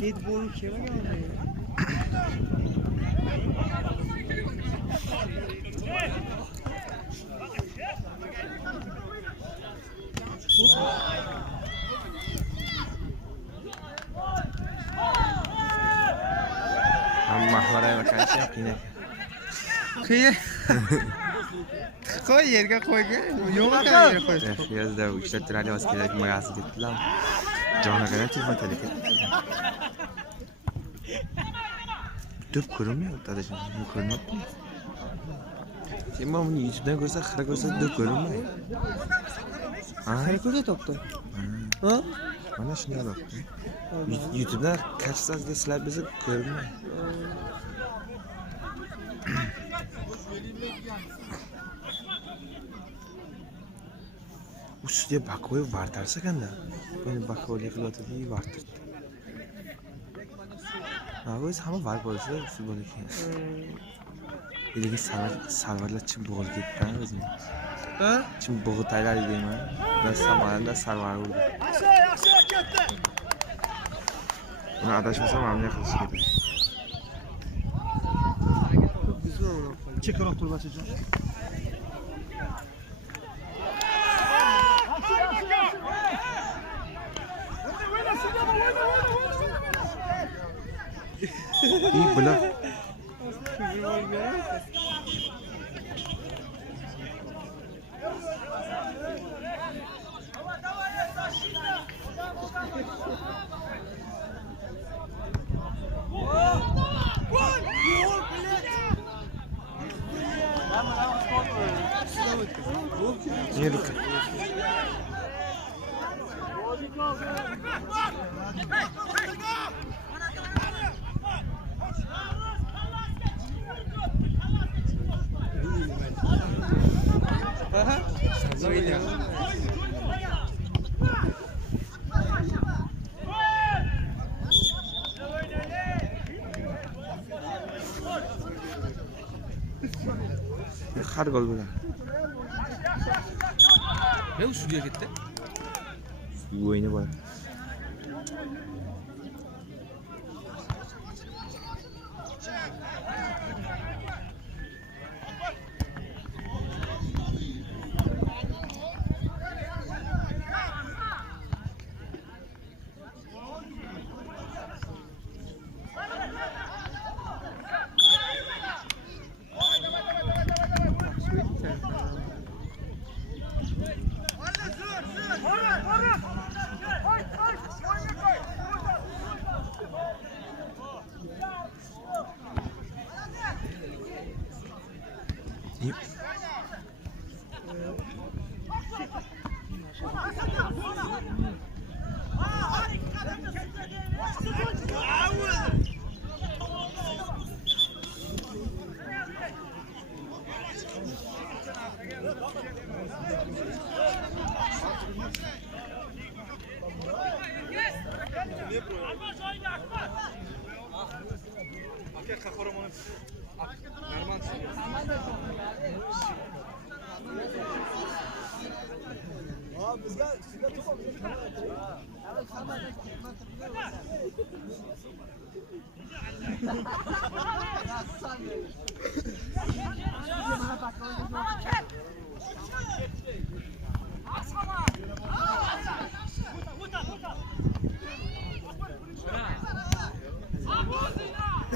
Net boyu keva geldi. Mahvara vakansiya qiyin. Qiyin. Qo'y yerga qo'yga. Yo'q yerga qo'y. Yozda ishlattiradi o'z kerak magasi dedilar. Jonaga telefon telekat. Dub ko'rinmayapti dadashim. Ko'rinmayapti. Sen buni YouTube'dan ko'rsa, xira ko'rsa dub ko'rinmaydi. Xira ko'rsa topdi. Ha? Mana shunday bo'ldi. YouTube'dan kachsizga silab bizni ko'rinmaydi. Ustiga bakoy vartarsa kanda. Beni bakoylik qilyotdi, vartirdi. O'zi hamma var bo'lsa futbol ekan. Lekin salvarlar chim bo'g'ilib ketgan o'zim. Ha? Chim bo'g'itaylar deyman. Ben samarada salvar urdi. Yaxshi ketdi. Buni adashmasam hamma qilish kerak. Chekroq turbachijon. İyi bula. Yedik. Aha. Zoyla. Har gol bo'lar. Ne u sudga ketdi? Bu o'yini bor.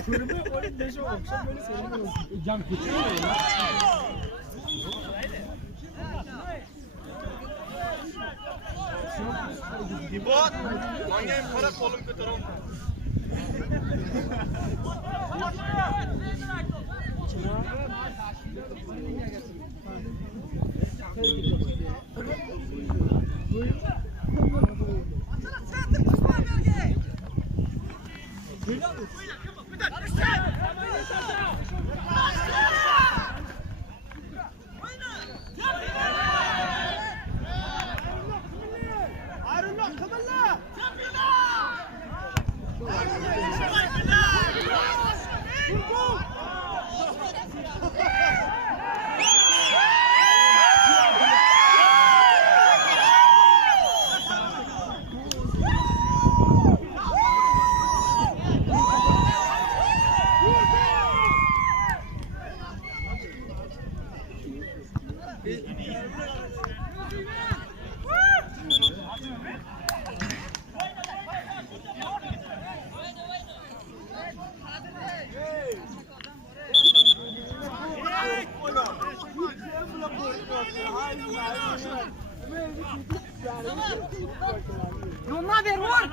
Kulübe oyun deşe olmuş. Böyle sevinmiyoruz. Cam kutuyor ya. İbot. Manga ham qarab qo'lim ko'taraman. Yoluna ver vur.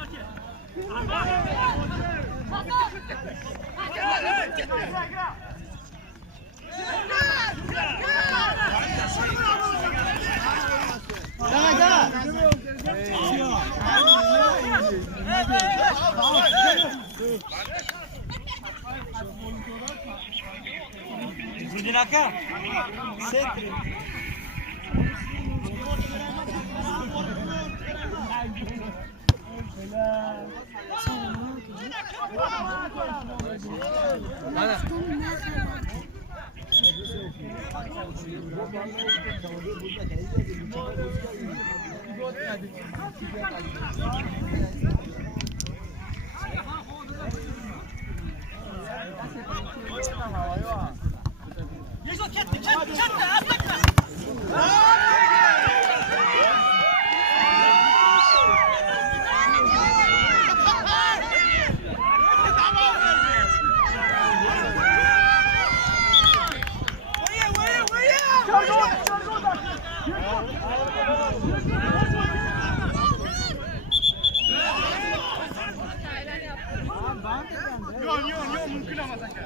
Mana. Yok mümkün ama sakın.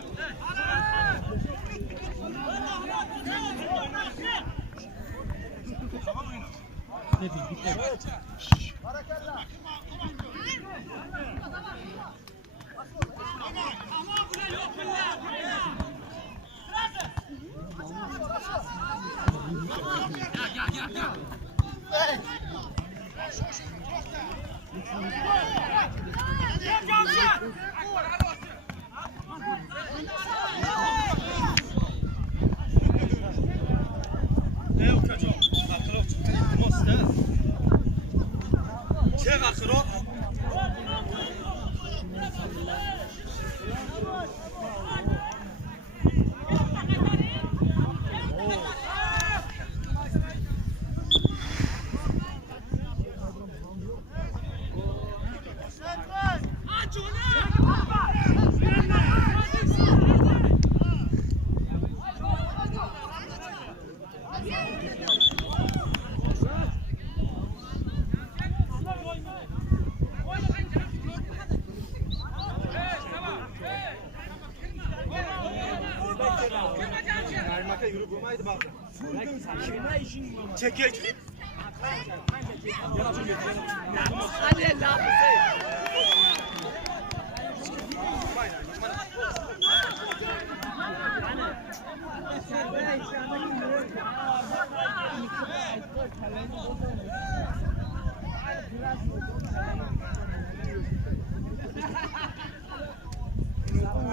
Çekil.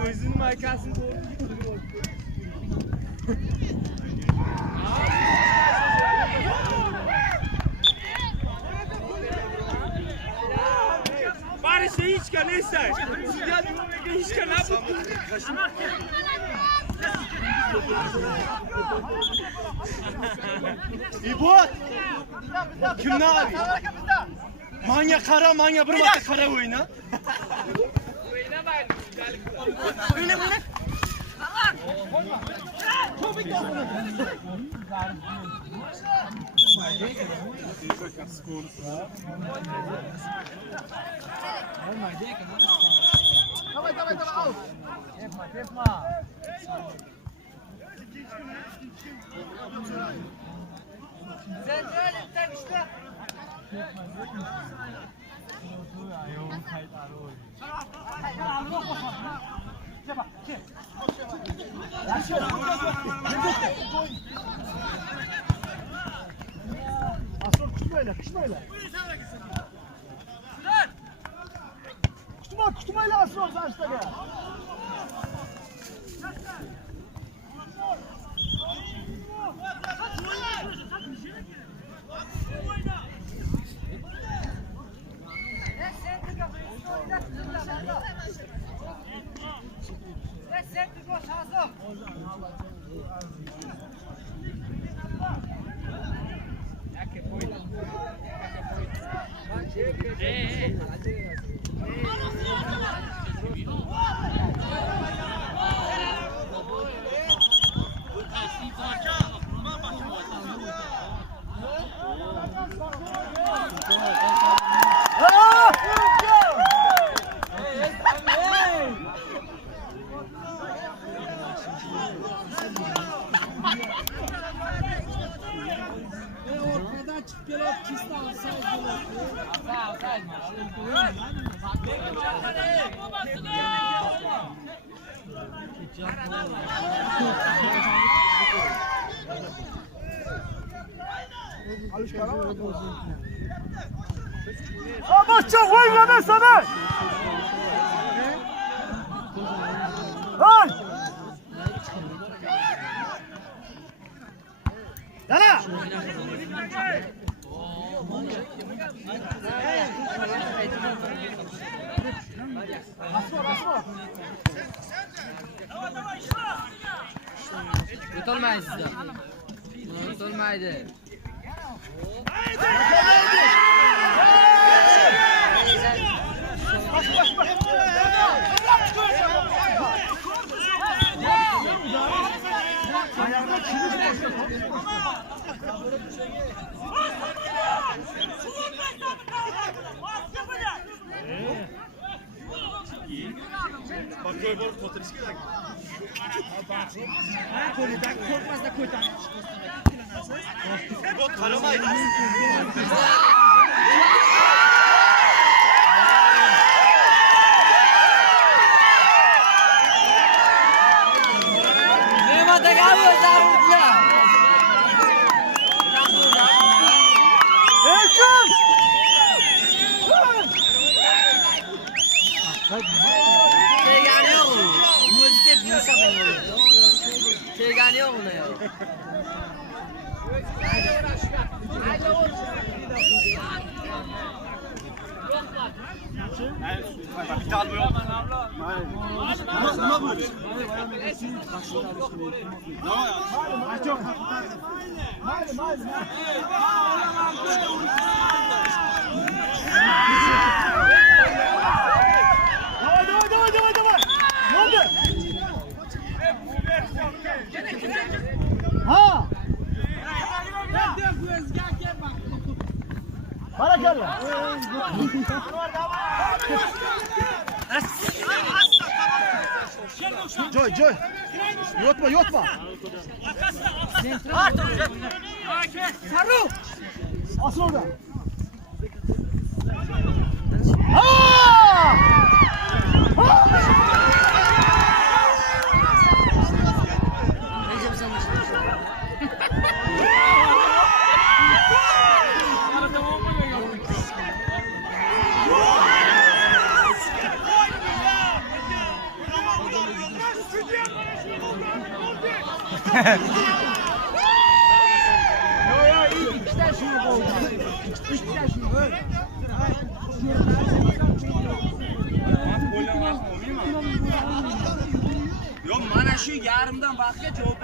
Özün markasını doğru. Barış hiç kan ister. Ya hiç kan İbot. Kim ne abi? Manya kara manya bir vakit kara oyna. Oyna. Asıl kutmayla, kutmayla. Kutmayla asıl olsa işte gel. Amasya oynama sana. Hay. Yana. Yutolmaydi sizlar. Yutolmaydi. Ha! Barakallah. Joy. Yotma. Sarı. Asıl orada. Ha! Yok mana shu yarimdan vaqtga javob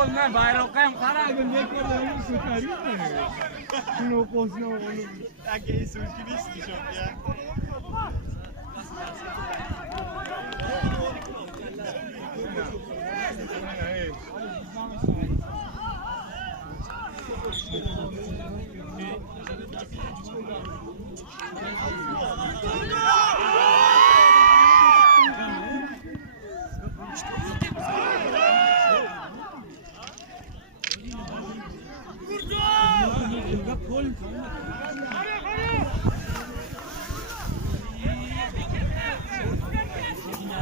Qo'ldan bayroqqa ham qaragin, bekorlarni ko'taraymi? Shuni o'qosini olib. Aka, suvchini istishop ya.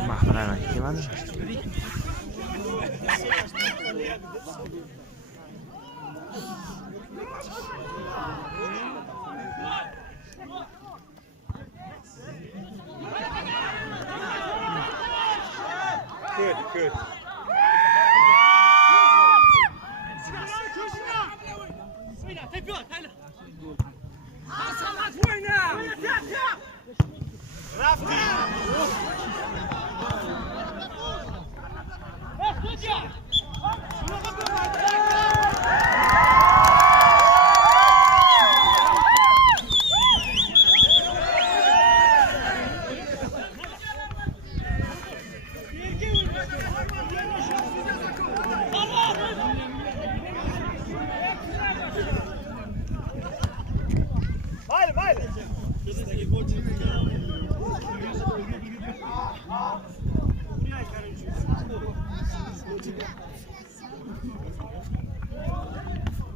Mahmudlar kelmadi. Good.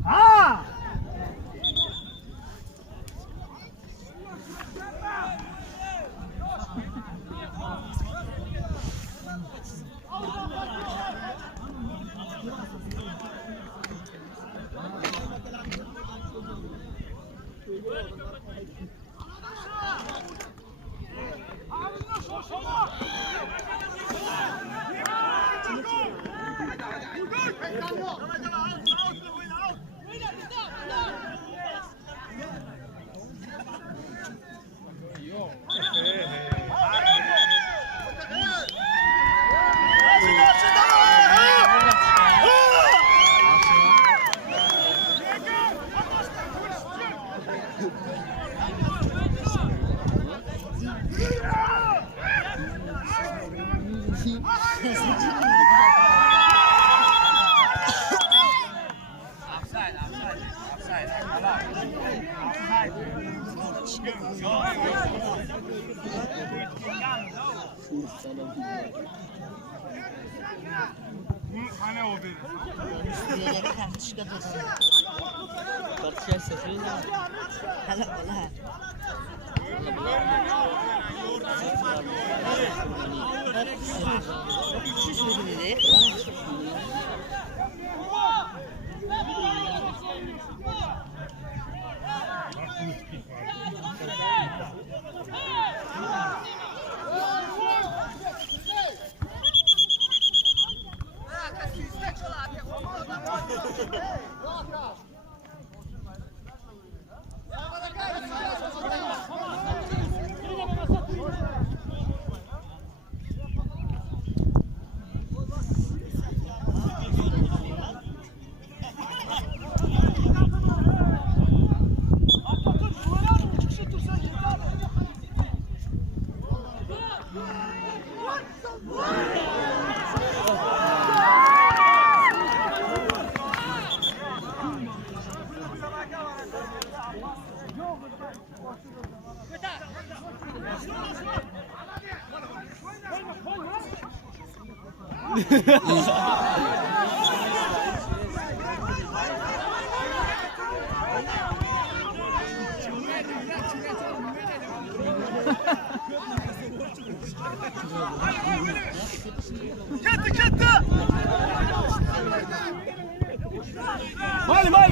Ha!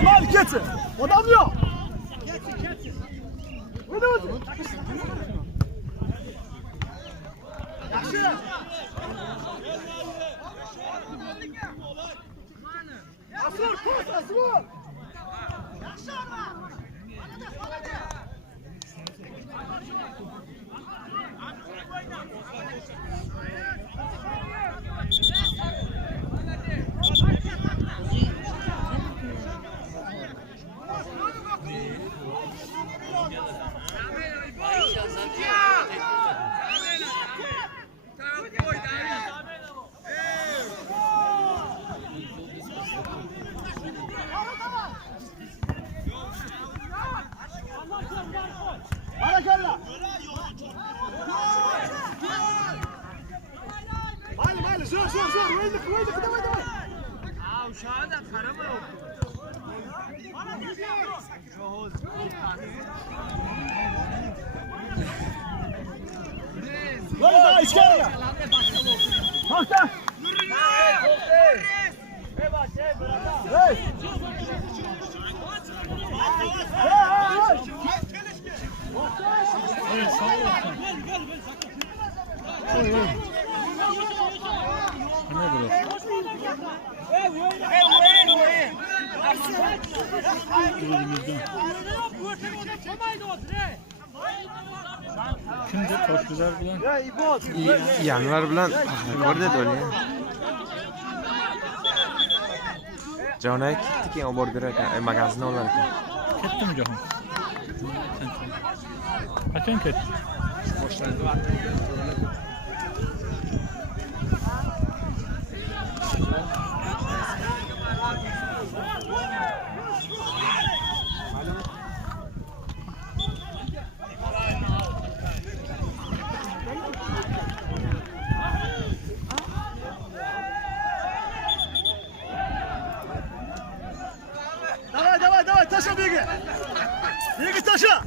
Mali ketsin. Odam yo'q. Yaxshi. Asur, pas, Asur. Yaxshi orma. Lan daha içeri. Tahta. Hey. Kimdir Toshguzar bilan? Yanvar bilan paxtakor dedi o'li. Jonay ketdi keyin olib borib berar ekan, magazindan olar ekan. Ketdimi Jahon? Qachon ketdi? Boshlandi vaqti. Давай, Таша, беги! Беги, Таша!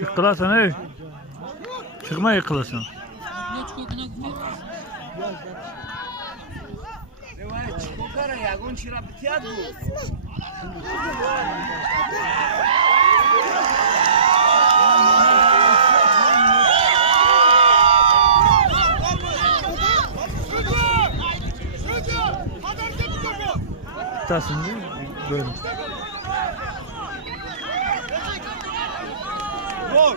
Yiqilasan ey. Chiqma yiqilasan. Bitasini böyle. Gol!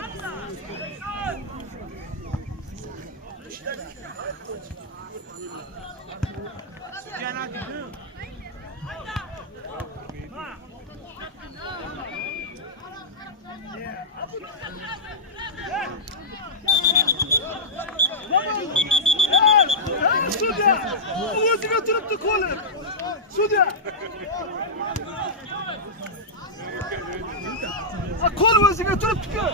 Sudya! O'ziga turibdi qo'li. Sudya! Qo'l o'ziga turibdi-ku.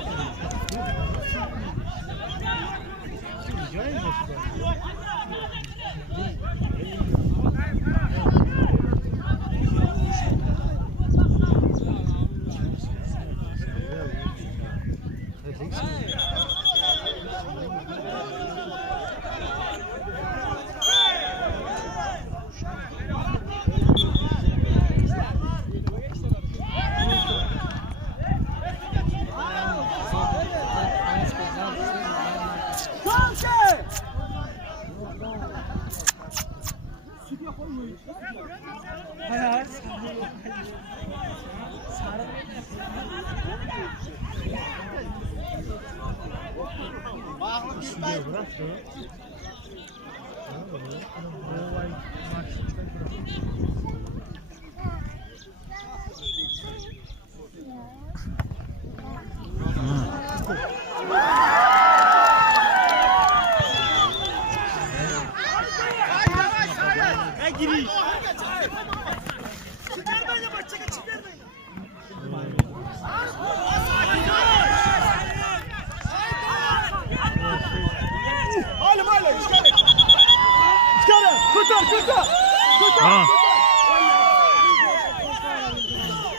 Ha.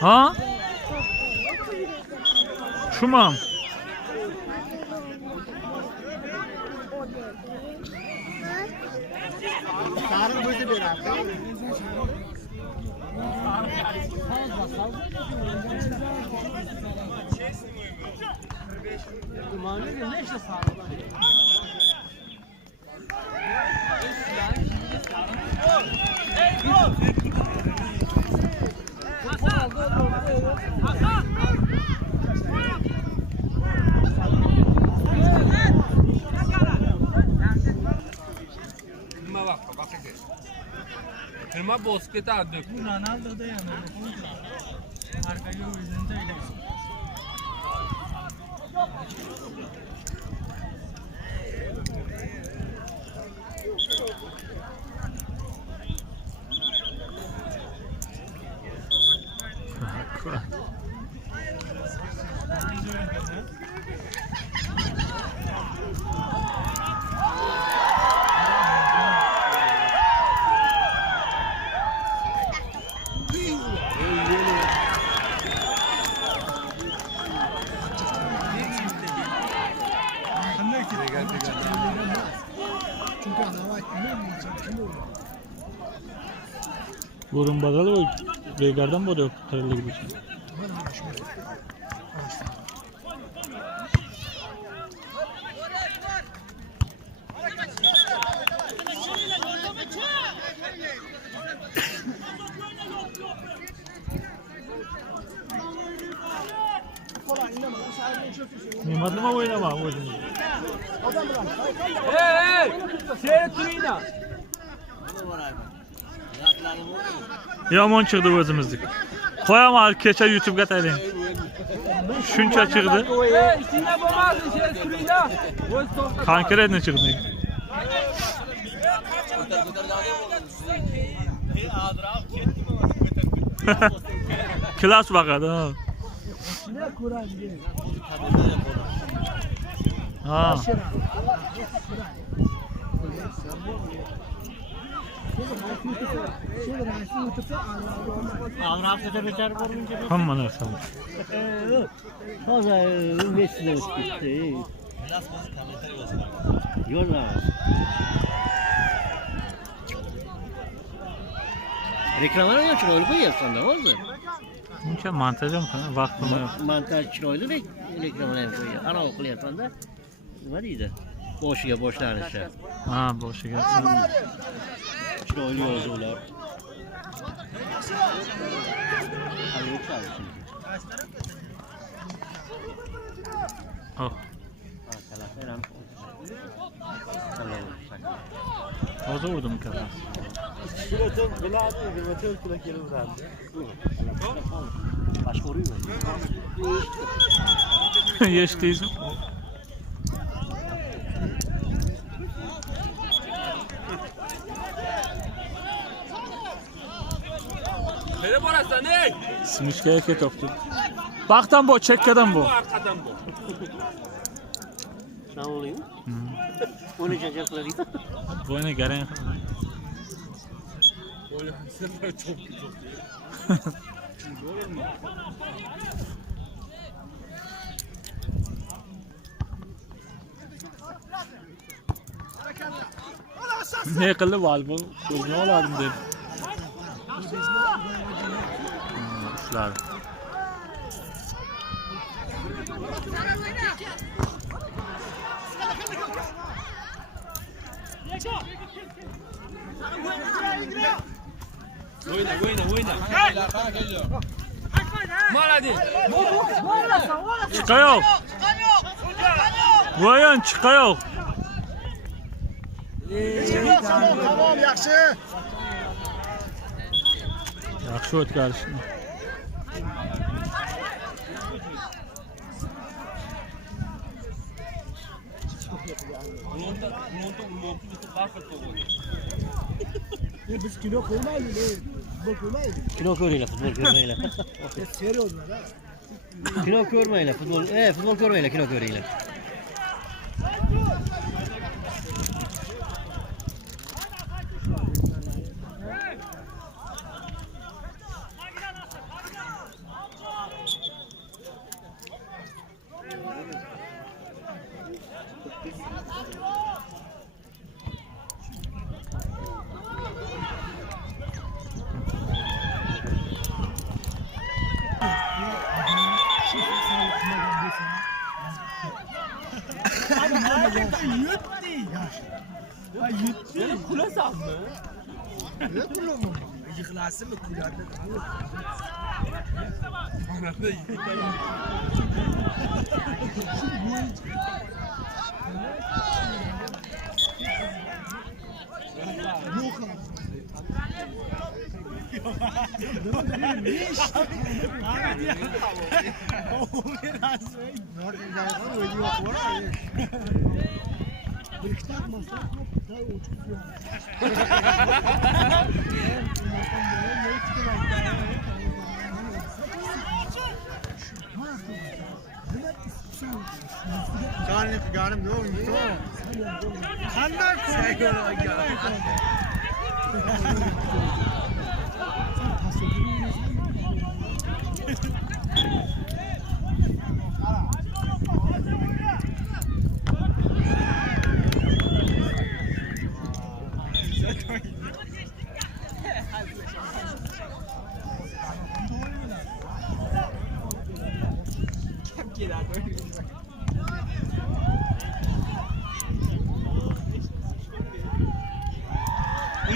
Ha? Şumam. Sarı gözü bir abi. Manevi ne işte sarı? Hey, gol! Nima vaqtga baqaka. Nima bosib ketardi? Bu Ronaldo'da yana. Arkaga o'zini taylaydi. Burun badalı o Veigar'dan boruyor kararlı gibi. Nimetli mi oynama oyunu? Hey! Seyret turina. Yomon chiqdi o'zimizdik. Qo'yaman kecha YouTube'ga taylayman. Shuncha chiqdi. Hey, ishinglar bo'lmadi, seyret turina. O'z to'xta. Konkretni chiqdi. Klass vaqada. Ha. Hamma narsa. Hozir Messi'dan o'tib ketdi. Yo'llar. Reklamalar chiroyli qo'yapsan-da hozir. Buncha montajim qilib vaqtim yo'q. Montaj chiroyli reklamalar qo'ygan. Anavi qilyapsan-da. Nima deydi? Boshiga boshlanishi. Ha, boshiga. Chiroyli yozuvlar. Oh. Hozir urdim kaza. Eshitdingizmi? Nere borasan, ey? Smishkaga ketyapti. Baxtdan bu, chekkadan bu. Arqadan bu. Sen olayım. Onu çocuklarıydı. Bu ne garang. O'ylansizlar çok güzel. Ne qildi bu? Ko'zni oladim deb. Ushladi. O'yna. Молодец. Chiqayoq. Voyon chiqayoq. Tamam, yaxshi. Yaxshi o'tkazishdi. Biz kino ko'rmaylik, futbol ko'rmaylik. Kino ko'ringlar, futbol ko'rmanglar. Seriozlar. Kino ko'rmanglar, futbol ko'rmanglar, kino ko'ringlar. Yıkılasın mı kulağında? Bıraktak masak mı? Daha uçuyor. Canım yok mu? Kandan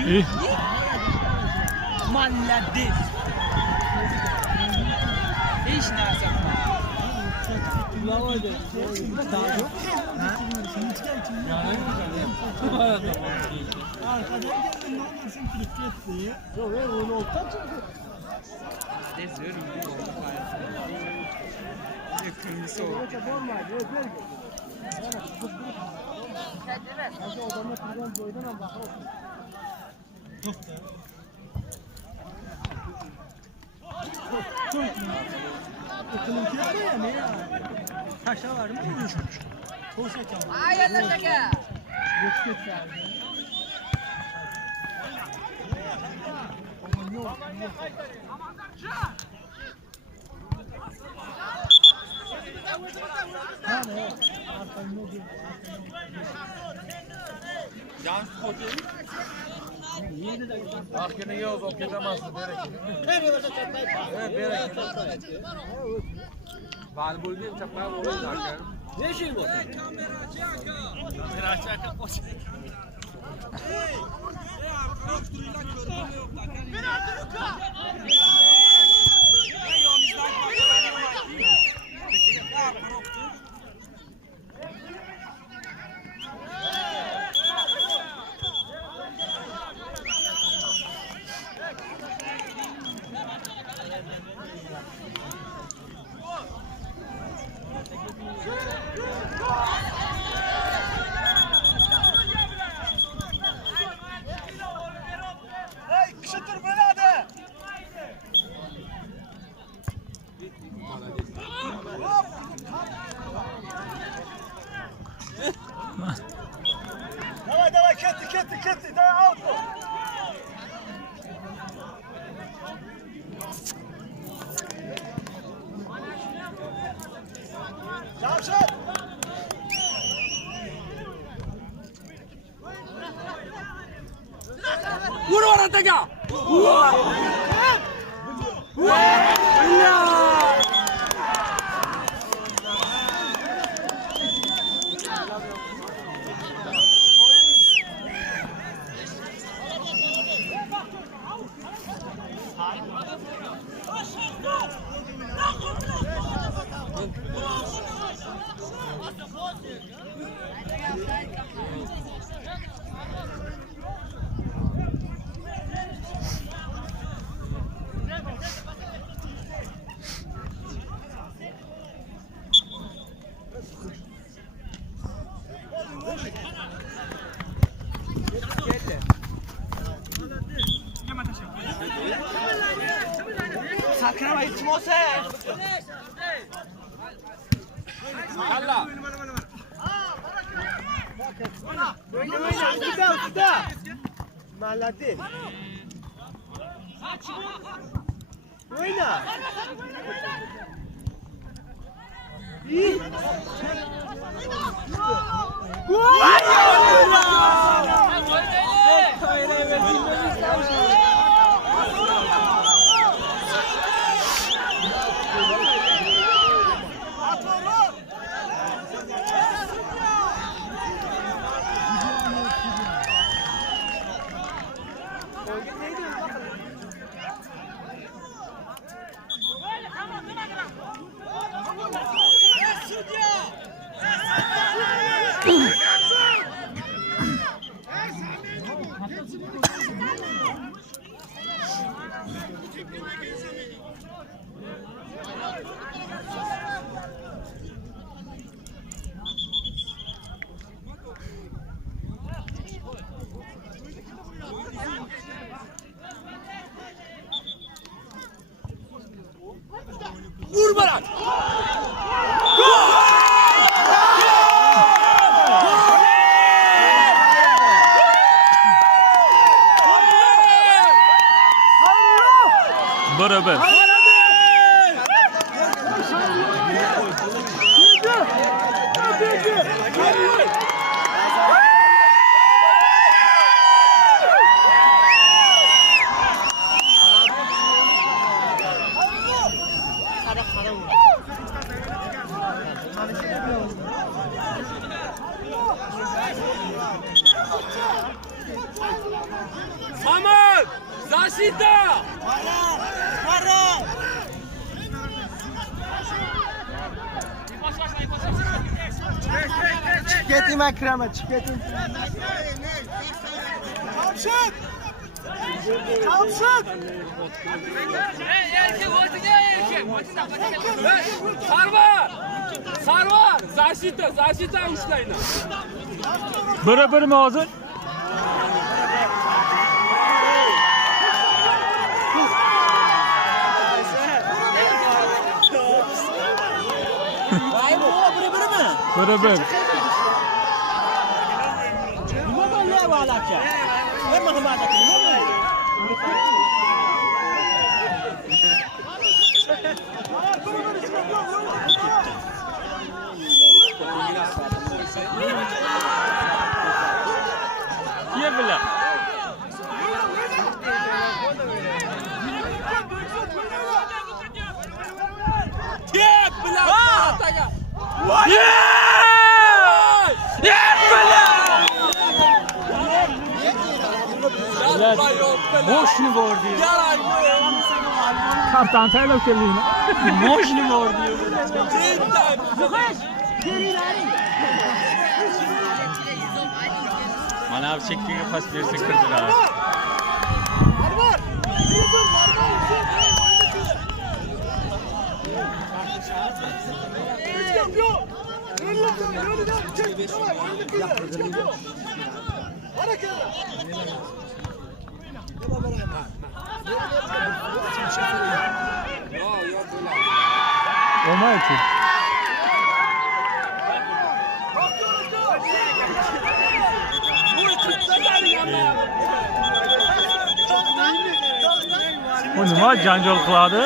İyi. Malladis. Hiç narsa. Arkadan geldin ne olmasın kilitli. Yok ver onu ortadan çıktı. Kırmızı oldu. Taşa var mı? Tosa çal. Давай, кетти, дай ауто. Jamşet. Vur oraya. Sakrama içmose. Allah. Usta. Malladis. Oyna. İyi. Mubarak. Beraber. Samad! Защита! Chiqib keting, men kiraman, chiqib keting. Kamshit! Sarvar! Защита ushlaydi. Berabermi hozir? Beraber. Kim bilan? Tek bilan ataga. Moshni bor diyor. Kartdan taylab keldingmi? Moshni bor diyor. Mana bu chekkaga pas bersa kirdilar. Olmayacak. Bu nima janjal qiladi?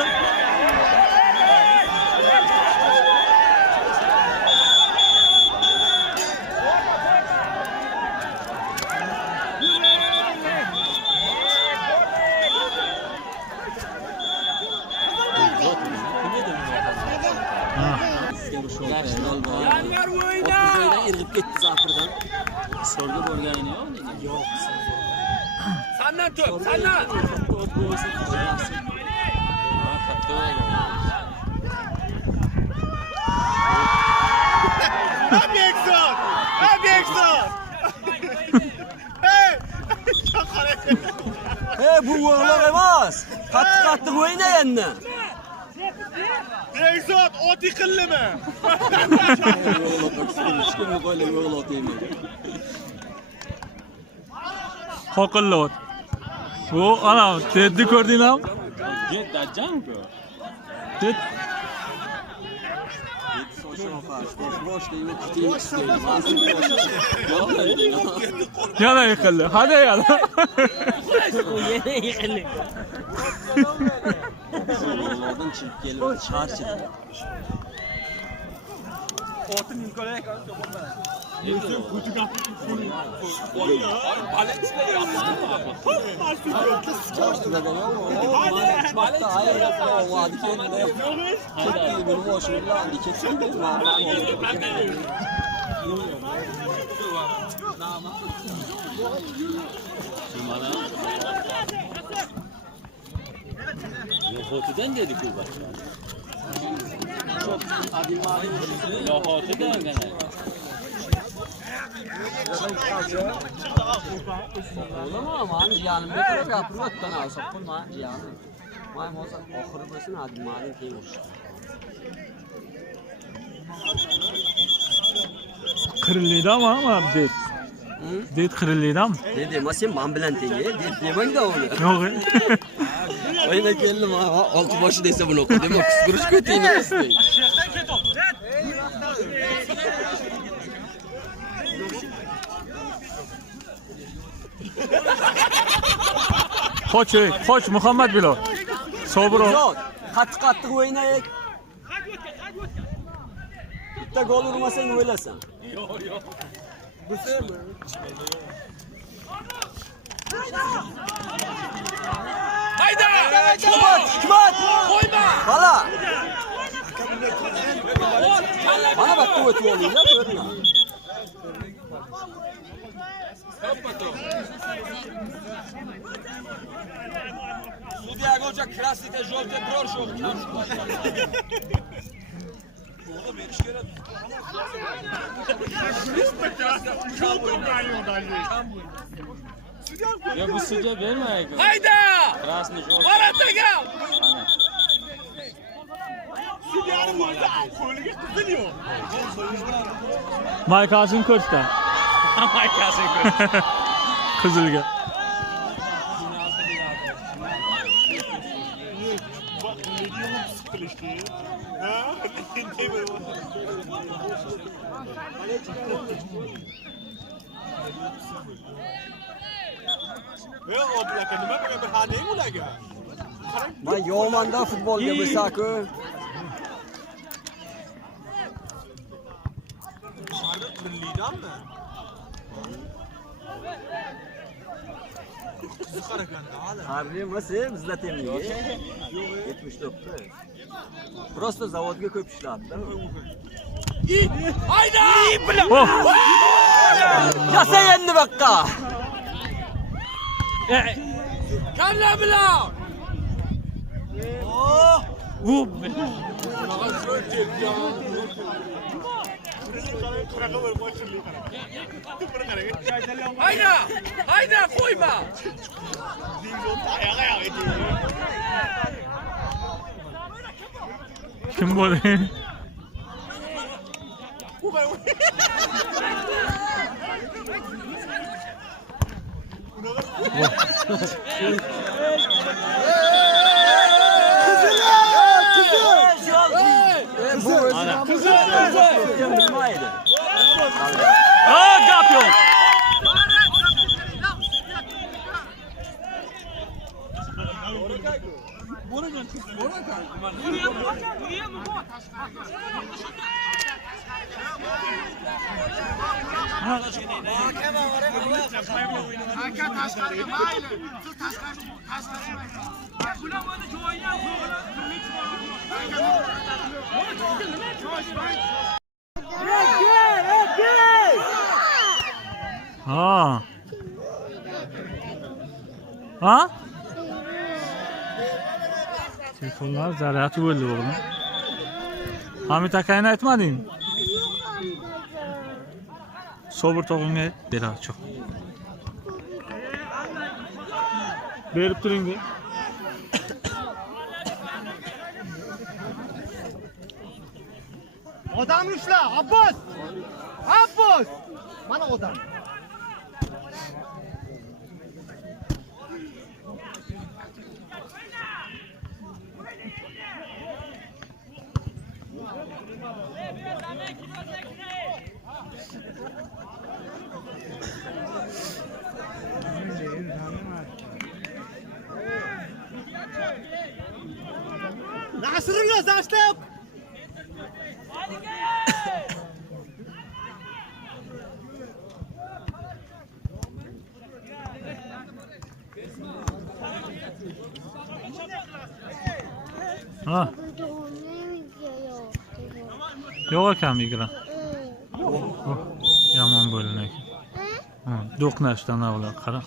Yanvar o'yna. irg'ib ketdi zaxirdan. Sorga borganini yo'q. Sandan to'p, sandan. Bu o'g'loq emas. Qattiq o'yna endi. Direksiyot ot yiqildimi? Qoqillot. Bu ana Tedni ko'rdingmi? Ted yana yiqildi. Hadi yana. Yana yiqildi. Oradan chiqib kelib charchidi. Otin imkoniyat qilib to'polmadi. Yo'qotidan dedi ku bak. Çok adimali yo'qotidan gene. Olama man jiyanimga kirib gapirayotgan asab pul man jiyanim. Man hozir oxiri bo'lsin adimali keyin. Qirillidami ama det. Det qirillidami? Dedi, "Ma sen men bilan teng, deb demang-da uni." Yo'q. Oyuna keldim ha. Altı başı dese bunu oku. Demek kıskırış kötüyüm kıstı. Qoch Muhammad Bilal. Sobir ol. Yok. Qattiq o'ynaylik. Bitta gol urmasang o'ylasan. Hayda! Hikmat! Qo'yma! Bala! Bana bak kuvveti oluyor ya. Görme. Судья Гоча красный, желтый, брошь, Ya bu sudya vermeyecek. Hayda! Krasny żółty. Varataga! Sudyanın gözü ko'liga qiziliyor. Maykasini ko'rsatdi. Maykasini ko'rsatdi. Qizilga. Bak ne diyorum sıkılıştı. Ha? Ne böyle? Ve o plaka nima böyle bir hane mi ulaga? Ben yomanda futbolga bilsak-ku. Millidanmi? Qiziq harakatda hali. Harri emas, bizda temligi. 79. Просто zavodga ko'p ishlatdi. Hayda! Oh! Yasa endi bakka. Kalla bilan! Bu Qanaqa bir boshirlik qarang. Hayda! Hayda qo'yma! Oyoq edi. kim bo'ldi? Bilmaydi. Aa, gap yo'q. Ha. Ha? Telefonlar zaryatı bo'ldi o'g'lim. Hamid akayni aytmadingmi? Sobir tog'ingga beradi cho'q. Berib turing-ku. Odamni ushla, Abbos! Abbos! Mana odam. Nasrullo zashtab. Ha. Yo'q ekan migra. Yomon bo'ldi ekan. Ha, do'qnashdan avval qara.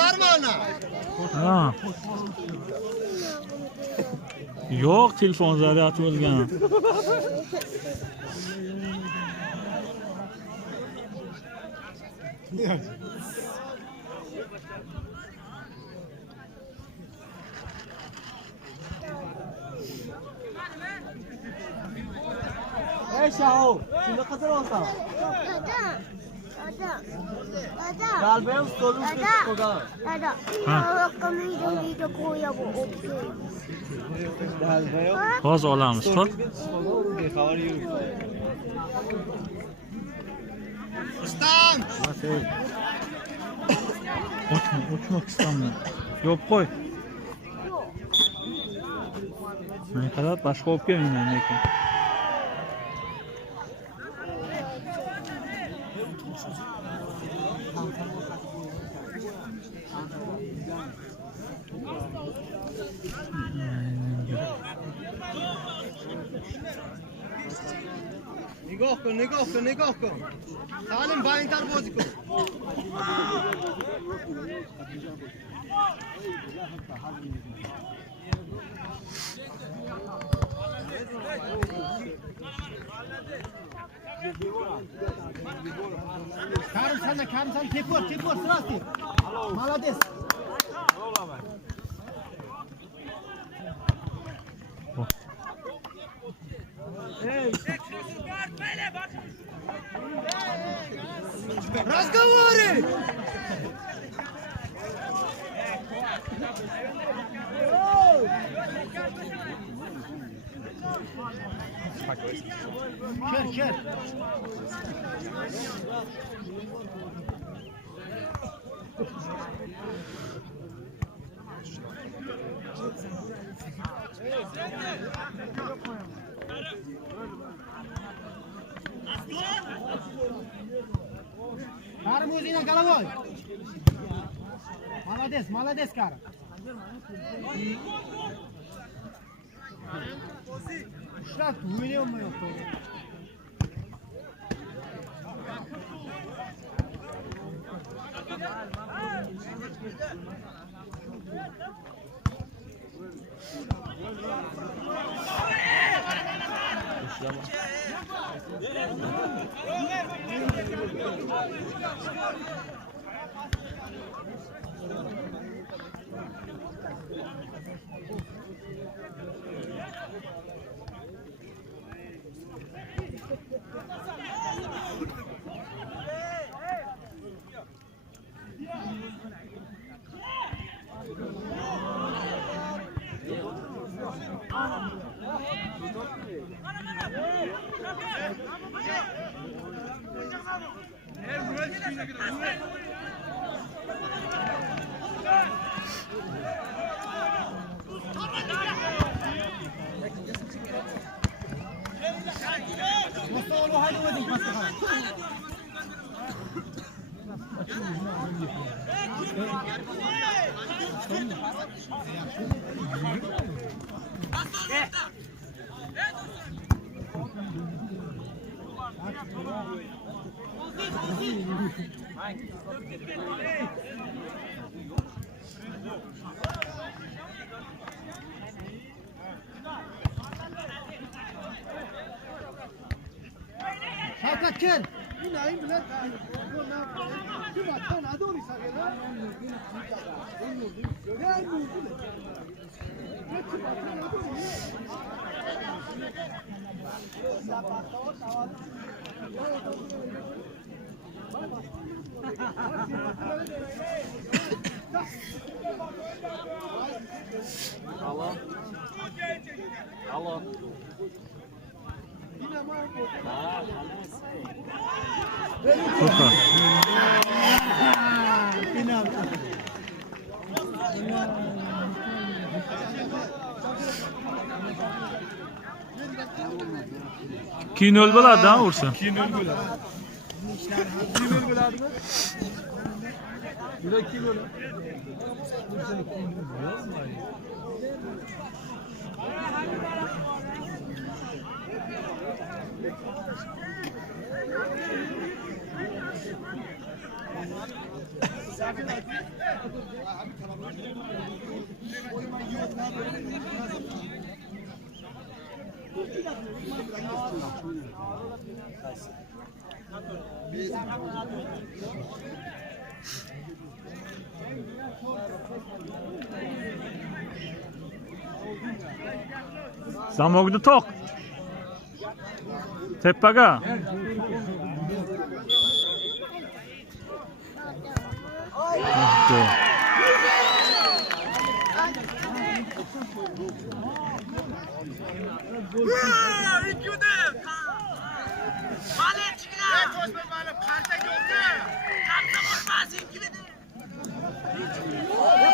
Normalno. Ha. Yo'q, telefon zaryati bo'lgan. Shao. Shuni qizir olsam. Qalbi ham stolni ustiga qo'ygan. Hozir olamiz, xo'p? Bexabar yurib. O'chma qistamni. Yo'q qo'y. Men qarab boshqa olib kelmayman lekin. Nigoh kın. Salim bayintar bozi kın. Karim sen tepor sırası. Malades. Разговоры! Ker. Karim o'zingdan galavoy. Молодец, Karim. Ushlab, o'ynayolmay yo'q. Şavkat gel. Alo. Super. Kinol bo'ladi, ha, ursa. Kinol bo'ladi. Kinol bo'ladimi? Juda kinol. Zamogni toq. Tepaga. Oldu.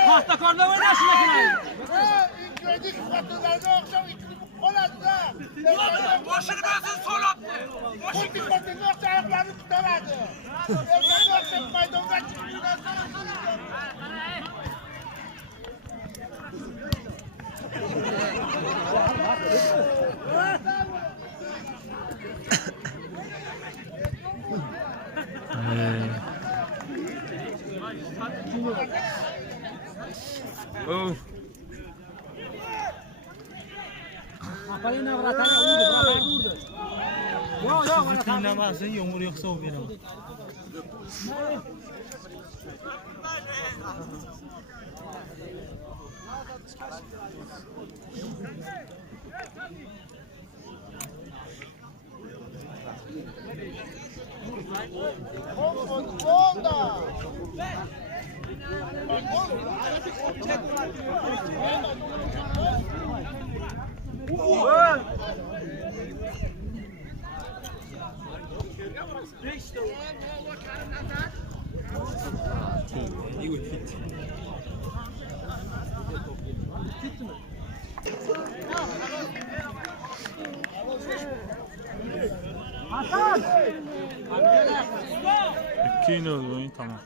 Paxtakorda o'ynashini kerak. Boşunu gözün sol attı. Boşunu ayaklarını tutamadı. Maydondan çıktı. Apalina bratana urdu. Yo, Dinlemezsin yumur yoksa o benim. İki yine oldu oyun tamam.